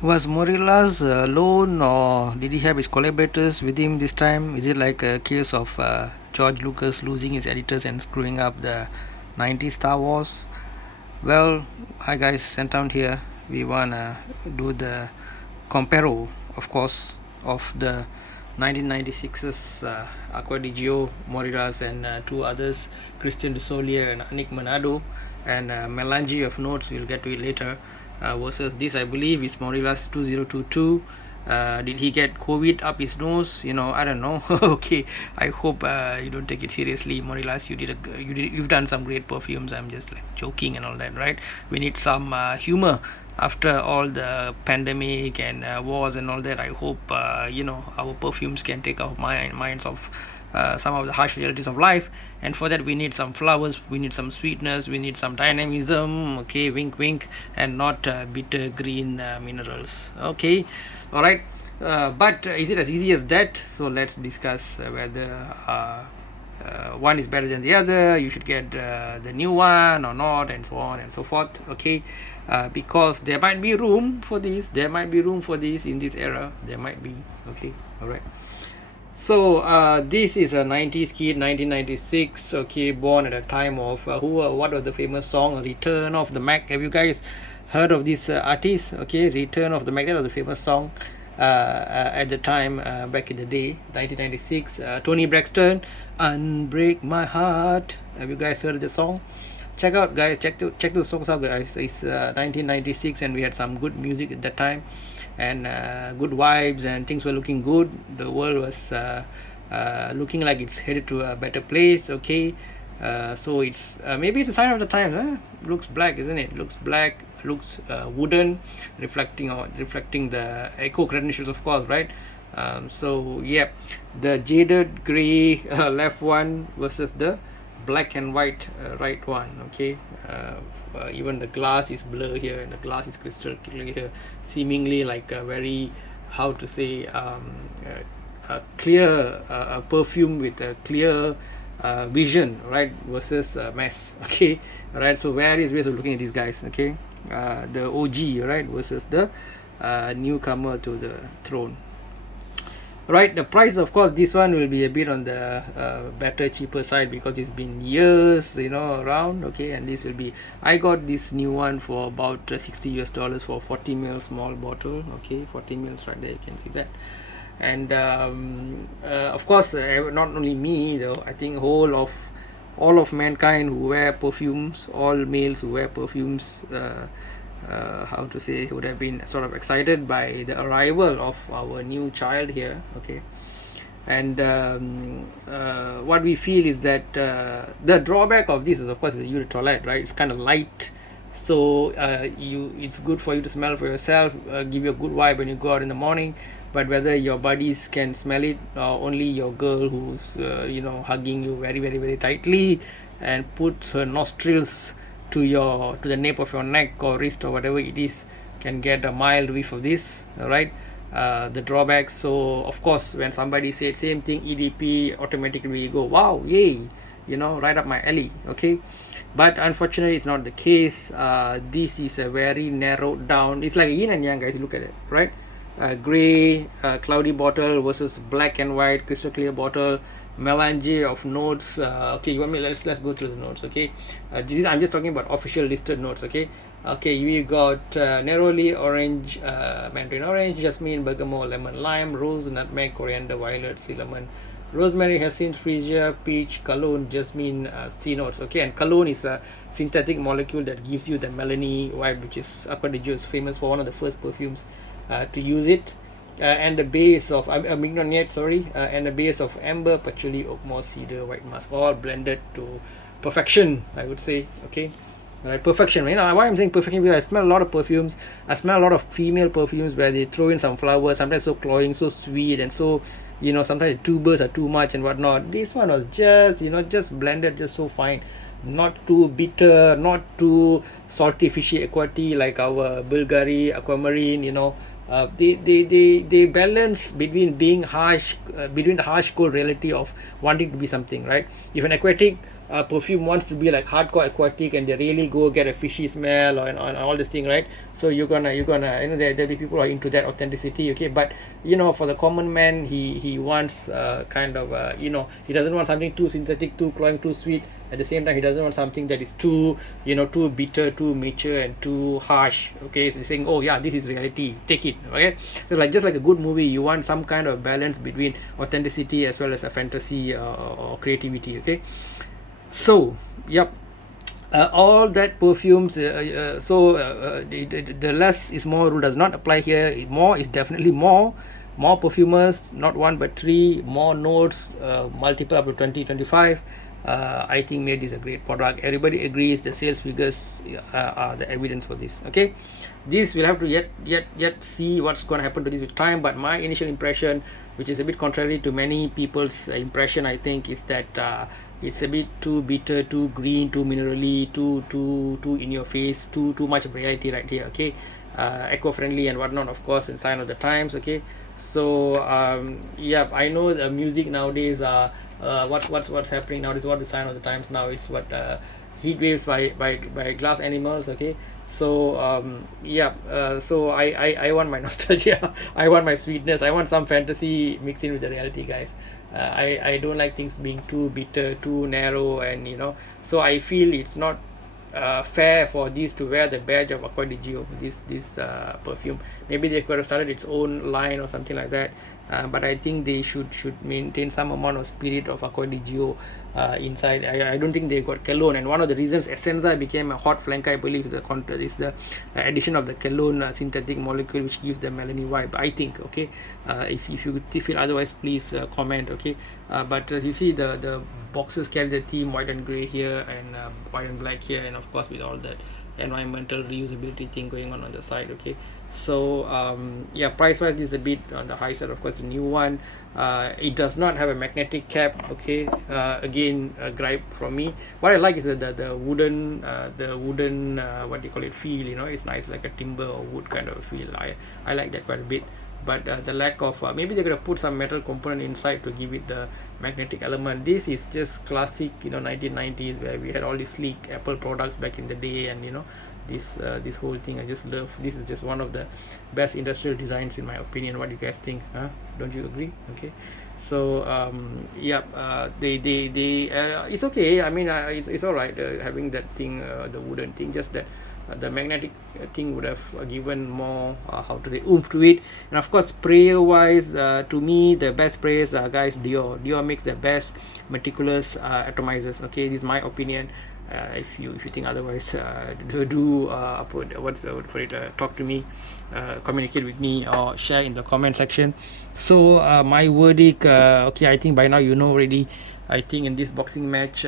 Was Morilas alone, or did he have his collaborators with him this time? Is it like a case of George Lucas losing his editors and screwing up the 90s Star Wars? Well, hi guys, scenthound here. We wanna do the comparo, of course, of the 1996's Acqua Moriras, and two others, Christian Dussolier and Nick Manado, and Melange of Notes, we'll get to it later, versus this, I believe, is Moriras 2022. Did he get COVID up his nose? I don't know. Okay, I hope you don't take it seriously, Morilas. You've done some great perfumes. I'm just like joking and all that, right? We need some humor after all the pandemic and wars and all that. I hope our perfumes can take our minds off some of the harsh realities of life, and for that we need some flowers, we need some sweetness, we need some dynamism. Okay, wink wink, and not bitter green minerals. Okay, all right. But is it as easy as that? So let's discuss whether one is better than the other, you should get the new one or not, and so on and so forth. Okay, because there might be room for this, in this era, there might be. Okay, all right. So this is a 90s kid, 1996. Okay, born at a time of what was the famous song, Return of the Mac? Have you guys heard of this artist? Okay, Return of the Mac, that was a famous song at the time, back in the day, 1996. Tony Braxton, Unbreak My Heart. Have you guys heard of the song? Check out, guys, check those songs out, guys. It's 1996, and we had some good music at that time, and good vibes, and things were looking good. The world was looking like it's headed to a better place. Okay, so it's maybe it's a sign of the times, huh? Looks black, isn't it? Looks black, looks wooden, reflecting the eco credentials, of course, right? So yeah, the jaded gray left one versus the black and white right one. Okay, even the glass is blur here, and the glass is crystal clear here, seemingly like a very, how to say, a clear perfume with a clear vision, right, versus mess. Okay, right. So various ways of looking at these guys. Okay, the OG, right, versus the newcomer to the throne. Right, the price, of course, this one will be a bit on the better, cheaper side, because it's been years, around. Okay, and this will be, I got this new one for about $60 for 40 ml small bottle. Okay, 40 mils right there, you can see that. And of course, not only me though, I think all of mankind who wear perfumes, all males who wear perfumes, how to say, would have been sort of excited by the arrival of our new child here. Okay, and what we feel is that the drawback of this is, of course, the eau de toilette, right? It's kind of light, so it's good for you to smell for yourself, give you a good vibe when you go out in the morning. But whether your buddies can smell it, only your girl who's hugging you very, very, very tightly and puts her nostrils to the nape of your neck or wrist or whatever it is, can get a mild whiff of this. All right, the drawbacks. So of course, when somebody said same thing, EDP, automatically we go, wow, yay, right up my alley. Okay, but unfortunately it's not the case. This is a very narrowed down, it's like yin and yang, guys. Look at it, right? Gray cloudy bottle versus black and white crystal clear bottle, melange of notes. Okay, you want me, let's go through the notes. Okay, I'm just talking about official listed notes. Okay, we got neroli, orange, mandarin orange, jasmine, bergamot, lemon, lime, rose, nutmeg, coriander, violet, cinnamon, rosemary, hyacinth, freesia, peach, cologne, jasmine, C notes. Okay, and cologne is a synthetic molecule that gives you the melony vibe, which is Acqua is famous for, one of the first perfumes to use it. And the base of mignonette, and the base of amber, patchouli, oak moss, cedar, white musk, all blended to perfection, I would say. Okay, perfection. Why I'm saying perfection, because I smell a lot of perfumes. I smell a lot of female perfumes where they throw in some flowers, sometimes so cloying, so sweet, and so, sometimes the tubers are too much and whatnot. This one was just, just blended, just so fine, not too bitter, not too salty, fishy, aquaty like our Bulgari, aquamarine. They balance between being harsh, between the harsh cold reality of wanting to be something, right? If an aquatic perfume wants to be like hardcore aquatic and they really go get a fishy smell or all this thing, right? So you're gonna there'll be people who are into that authenticity, okay? But for the common man, he wants kind of he doesn't want something too synthetic, too cloying, too sweet. At the same time, he doesn't want something that is too too bitter, too mature, and too harsh, okay? He's saying, oh yeah, this is reality, take it, okay? So like just like a good movie, you want some kind of balance between authenticity as well as a fantasy or creativity, okay? So yep, all that perfumes, the less is more rule does not apply here. More is definitely more perfumers, not one but three, more notes, multiple up to 20 25. I think made is a great product. Everybody agrees. The sales figures are the evidence for this, okay? This will have to yet see what's going to happen to this with time, but my initial impression, which is a bit contrary to many people's impression, I think, is that it's a bit too bitter, too green, too minerally, too in your face, too much of reality right here, okay? Eco-friendly and whatnot, of course, in sign of the times, okay? So yeah, I know the music nowadays, what's happening now is what the sign of the times now. It's what heat waves by glass animals, okay? So yeah, so I want my nostalgia, I want my sweetness, I want some fantasy mixed in with the reality, guys. I don't like things being too bitter, too narrow, and so I feel it's not fair for this to wear the badge of Acqua di Gio, this perfume. Maybe they could have started its own line or something like that, but I think they should maintain some amount of spirit of Acqua di Gio inside. I don't think they got cologne, and one of the reasons Essenza became a hot flanker, I believe, is the addition of the cologne synthetic molecule, which gives the Melanie vibe, I think, okay? If you feel otherwise, please comment, okay? But you see the boxes carry the theme white and gray here, and white and black here, and of course with all that environmental reusability thing going on the side, okay? So yeah, price wise this is a bit on the high side, of course. The new one, it does not have a magnetic cap, okay? Again, a gripe from me. What I like is the wooden what do you call it, feel, it's nice, like a timber or wood kind of feel. I like that quite a bit. But the lack of maybe they're gonna put some metal component inside to give it the magnetic element. This is just classic 1990s, where we had all these sleek Apple products back in the day, and this whole thing I just love. This is just one of the best industrial designs in my opinion. What do you guys think, huh? Don't you agree? Okay, so yeah, they it's okay. I mean, it's all right having that thing, the wooden thing, just that the magnetic thing would have given more how to say, oomph to it. And of course, sprayer wise, to me the best sprayers are, guys, Dior makes the best meticulous atomizers, okay? This is my opinion. If you think otherwise, talk to me, communicate with me, or share in the comment section. So my verdict, okay, I think by now already. I think in this boxing match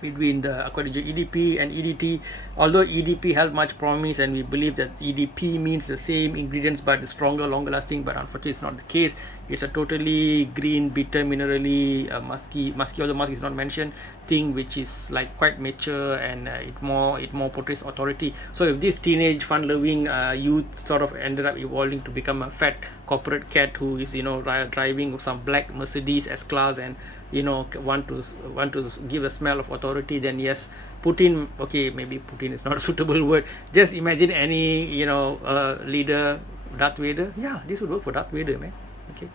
between the Acqua di Gio EDP and EDT, although EDP held much promise and we believe that EDP means the same ingredients but stronger, longer lasting, but unfortunately it's not the case. It's a totally green, bitter, minerally musky, although musk is not mentioned, thing which is like quite mature, and it more portrays authority. So if this teenage fun-loving youth sort of ended up evolving to become a fat corporate cat who is driving some black Mercedes S-Class and want to give a smell of authority, then yes, Putin, okay, maybe Putin is not a suitable word. Just imagine any leader, Darth Vader. Yeah, this would work for Darth Vader, man. Okay,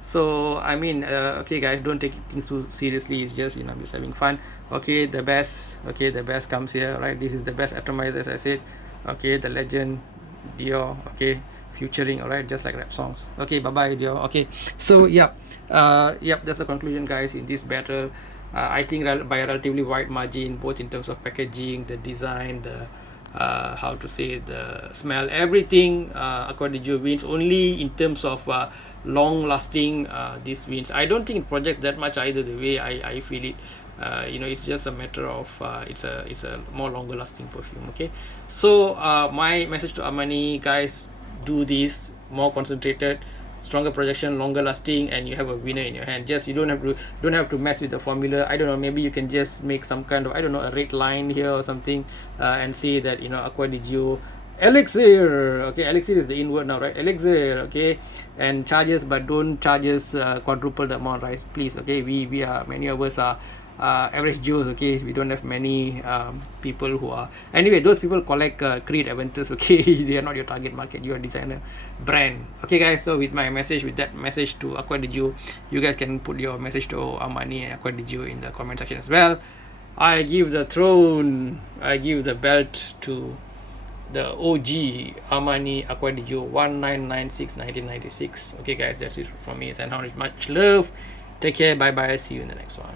so I mean, okay guys, don't take things too seriously. It's just just having fun. Okay, the best comes here, right? This is the best atomizer, as I said. Okay, the legend Dior, okay, featuring, all right, just like rap songs. Okay, bye bye Dior. Okay, so yeah, that's the conclusion, guys, in this battle. I think by a relatively wide margin, both in terms of packaging, the design, the how to say, the smell, everything, Acqua di Gio wins. Only in terms of long lasting, this wins. I don't think it projects that much either, the way I feel it. It's just a matter of it's a more longer lasting perfume. Okay, so my message to Armani, guys, do this more concentrated, stronger projection, longer lasting, and you have a winner in your hand. Just you don't have to mess with the formula. I don't know, maybe you can just make some kind of, I don't know, a red line here or something, and say that Acqua di Gio elixir. Okay, elixir is the in word now, right? Elixir. Okay, and charges, but don't charge us quadruple the amount, right? Please. Okay, we are, many of us are average Joes. Okay, we don't have many people who are, anyway, those people collect Creed Aventus. Okay, they are not your target market. You are designer brand. Okay guys, so with that message to Acqua di Gio, you guys can put your message to Armani and Acqua di Gio in the comment section as well. I give the throne, I give the belt to the OG Armani Acqua di Gio 1996 1996. Okay guys, that's it from me. Scenthound, much love. Take care, bye bye, see you in the next one.